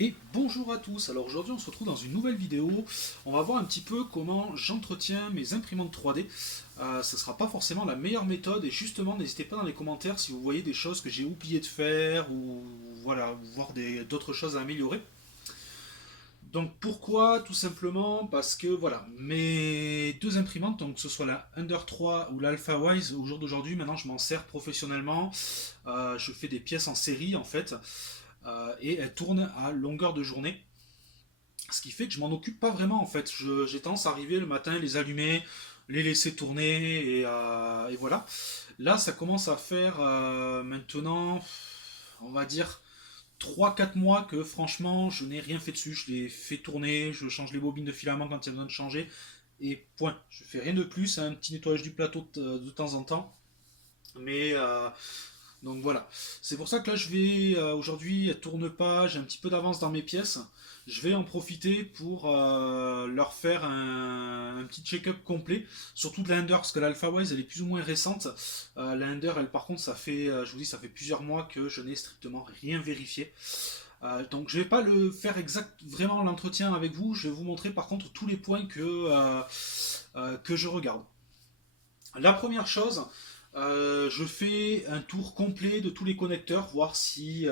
Et bonjour à tous, alors aujourd'hui on se retrouve dans une nouvelle vidéo, on va voir un petit peu comment j'entretiens mes imprimantes 3D. Ce ne sera pas forcément la meilleure méthode et justement n'hésitez pas dans les commentaires si vous voyez des choses que j'ai oublié de faire ou voilà, voir d'autres choses à améliorer. Donc pourquoi? Tout simplement parce que voilà, mes deux imprimantes, donc que ce soit la Ender 3 ou l'Alpha Wise, au jour d'aujourd'hui maintenant je m'en sers professionnellement. Je fais des pièces en série en fait et elles tournent à longueur de journée. Ce qui fait que je m'en occupe pas vraiment en fait. J'ai tendance à arriver le matin, les allumer, les laisser tourner et voilà. Là, ça commence à faire maintenant, on va dire, 3 4 mois que franchement, je n'ai rien fait dessus. Je les fais tourner, je change les bobines de filament quand il y a besoin de changer. Et point. Je fais rien de plus, un petit nettoyage du plateau de temps en temps. Mais donc voilà. C'est pour ça que là, je vais aujourd'hui, elle tourne pas, j'ai un petit peu d'avance dans mes pièces. Je vais en profiter pour leur faire un petit check-up complet, surtout de la Ender, parce que l'Alpha Wise elle est plus ou moins récente. La Ender, elle par contre, ça fait, je vous dis, ça fait plusieurs mois que je n'ai strictement rien vérifié. Donc je vais pas le faire vraiment l'entretien avec vous, je vais vous montrer par contre tous les points que je regarde. La première chose, je fais un tour complet de tous les connecteurs, voir si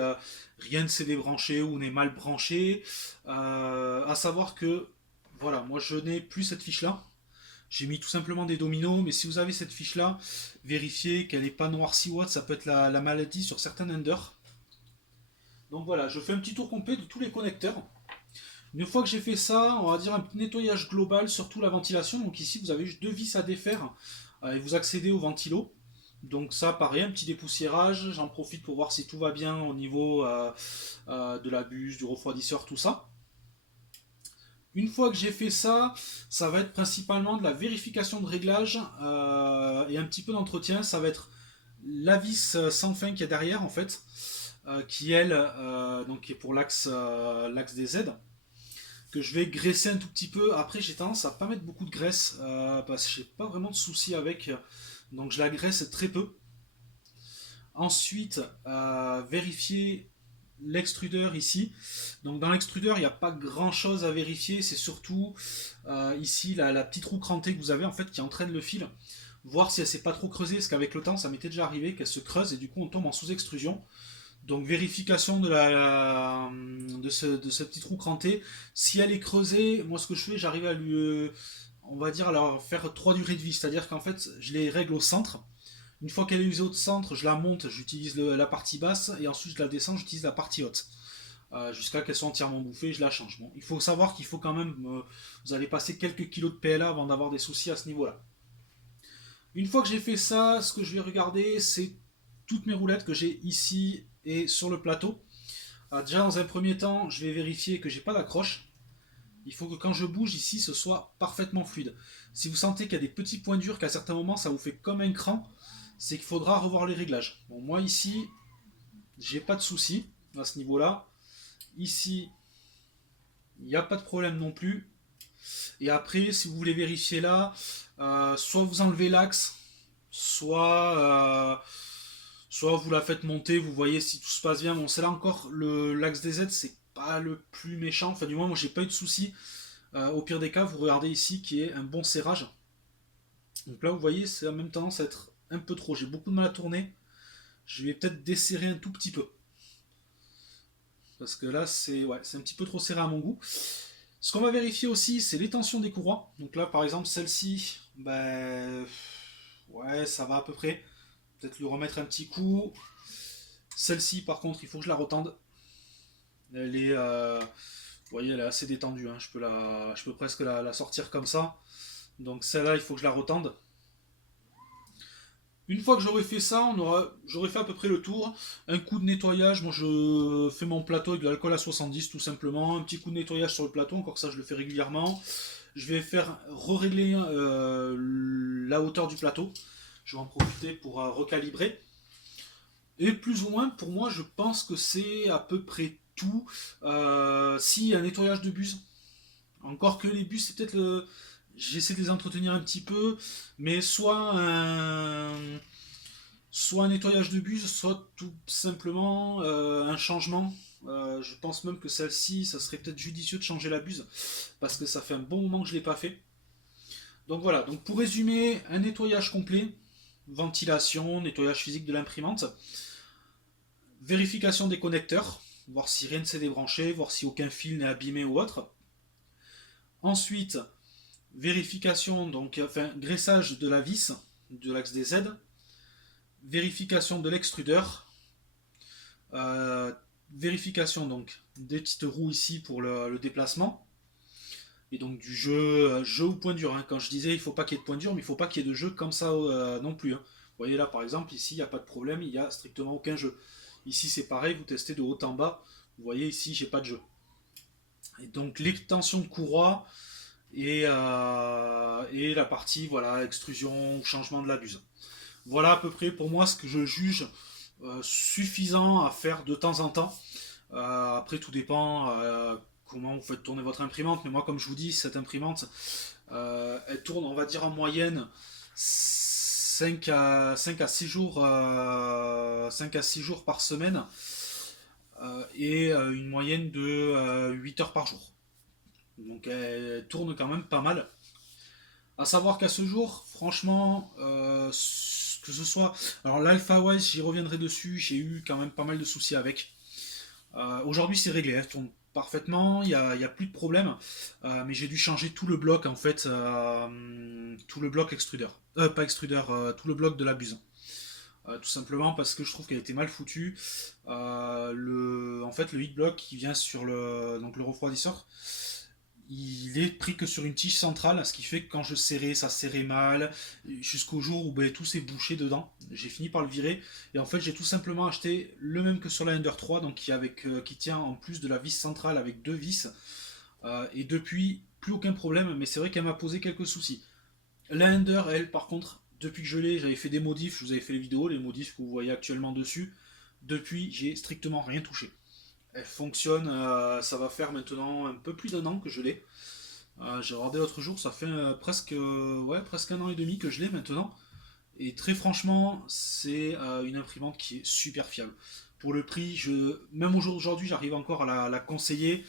rien ne s'est débranché ou n'est mal branché. À savoir que, voilà, moi je n'ai plus cette fiche-là. J'ai mis tout simplement des dominos, mais si vous avez cette fiche-là, vérifiez qu'elle n'est pas noircie ou autre, ça peut être la maladie sur certains enders. Donc voilà, je fais un petit tour complet de tous les connecteurs. Une fois que j'ai fait ça, on va dire un petit nettoyage global, surtout la ventilation. Donc ici, vous avez juste deux vis à défaire et vous accédez au ventilo. Donc ça, pareil, un petit dépoussiérage. J'en profite pour voir si tout va bien au niveau de la buse, du refroidisseur, tout ça. Une fois que j'ai fait ça, ça va être principalement de la vérification de réglage et un petit peu d'entretien. Ça va être la vis sans fin qui est derrière en fait, qui elle, donc qui est pour l'axe des Z, que je vais graisser un tout petit peu. Après, j'ai tendance à pas mettre beaucoup de graisse parce que j'ai pas vraiment de soucis avec, donc je la graisse très peu. Ensuite, vérifier l'extrudeur ici. Donc dans l'extrudeur, il n'y a pas grand chose à vérifier, c'est surtout ici la petite roue crantée que vous avez en fait qui entraîne le fil. Voir si elle s'est pas trop creusée, parce qu'avec le temps, ça m'était déjà arrivé qu'elle se creuse et du coup on tombe en sous-extrusion. Donc vérification de cette petite roue crantée. Si elle est creusée, moi ce que je fais, j'arrive à lui, on va dire, à leur faire 3 durées de vie. C'est-à-dire qu'en fait, je les règle au centre. Une fois qu'elle est usée au centre, je la monte, j'utilise la partie basse et ensuite je la descends, j'utilise la partie haute. Jusqu'à qu'elle soit entièrement bouffée, je la change. Bon, il faut savoir qu'il faut quand même, vous allez passer quelques kilos de PLA avant d'avoir des soucis à ce niveau-là. Une fois que j'ai fait ça, ce que je vais regarder, c'est toutes mes roulettes que j'ai ici et sur le plateau. Déjà, dans un premier temps, je vais vérifier que j'ai pas d'accroche. Il faut que quand je bouge ici, ce soit parfaitement fluide. Si vous sentez qu'il y a des petits points durs, qu'à certains moments ça vous fait comme un cran, c'est qu'il faudra revoir les réglages. Bon, moi ici, j'ai pas de souci à ce niveau-là. Ici, il n'y a pas de problème non plus. Et après, si vous voulez vérifier là, soit vous enlevez l'axe, soit, soit vous la faites monter, vous voyez si tout se passe bien. Bon, c'est là encore, l'axe des Z, c'est pas le plus méchant. Enfin, du moins, moi, j'ai pas eu de soucis. Au pire des cas, vous regardez ici qui est un bon serrage. Donc là, vous voyez, c'est en même tendance à être un peu trop. J'ai beaucoup de mal à tourner. Je vais peut-être desserrer un tout petit peu. Parce que là, c'est ouais, un petit peu trop serré à mon goût. Ce qu'on va vérifier aussi, c'est les tensions des courroies. Donc là, par exemple, celle-ci, ben, ouais, ça va à peu près. Peut-être lui remettre un petit coup. Celle-ci, par contre, il faut que je la retende. Elle est, vous voyez, elle est assez détendue. Hein. Je peux presque la sortir comme ça. Donc celle-là, il faut que je la retende. Une fois que j'aurai fait ça, j'aurai fait à peu près le tour. Un coup de nettoyage, moi je fais mon plateau avec de l'alcool à 70 tout simplement. Un petit coup de nettoyage sur le plateau, encore que ça je le fais régulièrement. Je vais faire re-régler la hauteur du plateau. Je vais en profiter pour recalibrer. Et plus ou moins, pour moi, je pense que c'est à peu près tout. Si un nettoyage de bus, encore que les bus, c'est peut-être le. J'essaie de les entretenir un petit peu, mais soit un nettoyage de bus, soit tout simplement un changement. Je pense même que celle-ci, ça serait peut-être judicieux de changer la buse, parce que ça fait un bon moment que je ne l'ai pas fait. Donc voilà, donc pour résumer, un nettoyage complet, ventilation, nettoyage physique de l'imprimante, vérification des connecteurs, voir si rien ne s'est débranché, voir si aucun fil n'est abîmé ou autre. Ensuite, vérification, donc enfin graissage de la vis de l'axe des Z, vérification de l'extrudeur, euh, vérification donc des petites roues ici pour le déplacement, et donc du jeu au point dur, hein. Quand je disais il ne faut pas qu'il y ait de point dur, mais il ne faut pas qu'il y ait de jeu comme ça non plus, hein. Vous voyez là par exemple, ici il n'y a pas de problème, il n'y a strictement aucun jeu. Ici c'est pareil, vous testez de haut en bas, vous voyez ici j'ai pas de jeu. Et donc l'extension de courroie et la partie voilà extrusion ou changement de la buse. Voilà à peu près pour moi ce que je juge suffisant à faire de temps en temps. Après tout dépend comment vous faites tourner votre imprimante, mais moi comme je vous dis, cette imprimante elle tourne on va dire en moyenne 5 à 6 jours, 5 à 6 jours par semaine et une moyenne de 8 heures par jour. Donc elle tourne quand même pas mal. À savoir qu'à ce jour, franchement, que ce soit. Alors l'Alpha Wise, j'y reviendrai dessus, j'ai eu quand même pas mal de soucis avec. Aujourd'hui c'est réglé, elle tourne parfaitement, il y a plus de problème, mais j'ai dû changer tout le bloc en fait, tout le bloc extrudeur. Pas extrudeur, tout le bloc de la buse. Tout simplement parce que je trouve qu'elle était mal foutue. En fait, le heat block qui vient sur donc le refroidisseur, il est pris que sur une tige centrale, ce qui fait que quand je serrais, ça serrait mal, jusqu'au jour où ben, tout s'est bouché dedans. J'ai fini par le virer, et en fait j'ai tout simplement acheté le même que sur la Ender 3, donc qui tient en plus de la vis centrale avec deux vis, et depuis, plus aucun problème, mais c'est vrai qu'elle m'a posé quelques soucis. La Ender, elle, par contre, depuis que je l'ai, j'avais fait des modifs, je vous avais fait les vidéos, les modifs que vous voyez actuellement dessus, depuis j'ai strictement rien touché. Elle fonctionne, ça va faire maintenant un peu plus d'un an que je l'ai. J'ai regardé l'autre jour, ça fait presque un an et demi que je l'ai maintenant. Et très franchement, c'est une imprimante qui est super fiable. Pour le prix, même aujourd'hui, j'arrive encore à la conseiller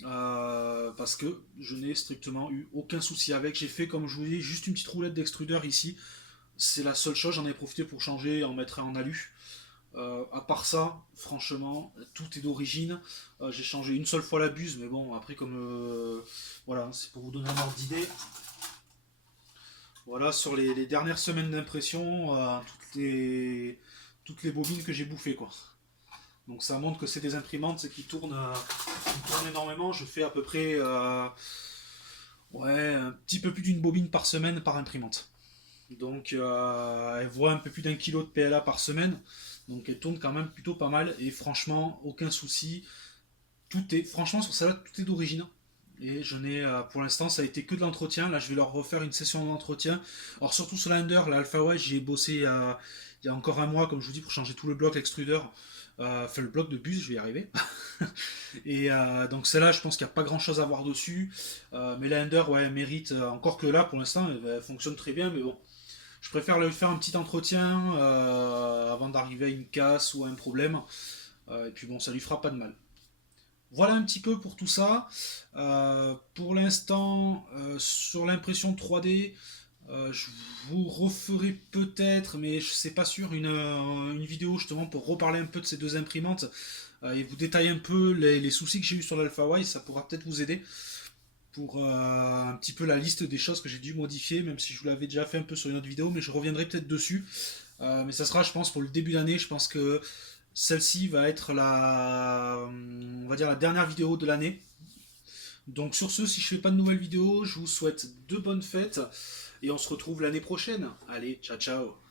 parce que je n'ai strictement eu aucun souci avec. J'ai fait, comme je vous dis, juste une petite roulette d'extrudeur ici. C'est la seule chose, j'en ai profité pour changer et en mettre un en alu. À part ça, franchement, tout est d'origine. J'ai changé une seule fois la buse, mais bon, après, comme. Voilà, c'est pour vous donner un ordre d'idée. Voilà, sur les dernières semaines d'impression, toutes les bobines que j'ai bouffées, quoi. Donc ça montre que c'est des imprimantes qui tournent énormément. Je fais à peu près un petit peu plus d'une bobine par semaine par imprimante. Donc elle voit un peu plus d'un kilo de PLA par semaine. Donc elle tourne quand même plutôt pas mal. Et franchement, aucun souci. Franchement, sur celle-là, tout est d'origine. Et je n'ai, pour l'instant, ça a été que de l'entretien. Là, je vais leur refaire une session d'entretien. Alors, surtout sur l'Under, l'Alpha Wise, j'ai bossé il y a encore un mois, comme je vous dis, pour changer tout le bloc extrudeur. Enfin, le bloc de bus, je vais y arriver. Et donc, celle-là, je pense qu'il n'y a pas grand-chose à voir dessus. Mais l'Under, ouais, elle mérite. Encore que là, pour l'instant, elle fonctionne très bien. Mais bon, je préfère lui faire un petit entretien avant d'arriver à une casse ou à un problème. Et puis bon, ça lui fera pas de mal. Voilà un petit peu pour tout ça. Pour l'instant, sur l'impression 3D, je vous referai peut-être, mais je ne sais pas sûr, une vidéo justement pour reparler un peu de ces deux imprimantes et vous détailler un peu les soucis que j'ai eu sur l'Alpha Wise. Ça pourra peut-être vous aider pour un petit peu la liste des choses que j'ai dû modifier, même si je vous l'avais déjà fait un peu sur une autre vidéo, mais je reviendrai peut-être dessus. Mais ça sera, je pense, pour le début d'année. Je pense que celle-ci va être on va dire la dernière vidéo de l'année. Donc sur ce, si je fais pas de nouvelles vidéos, je vous souhaite de bonnes fêtes et on se retrouve l'année prochaine. Allez, ciao ciao.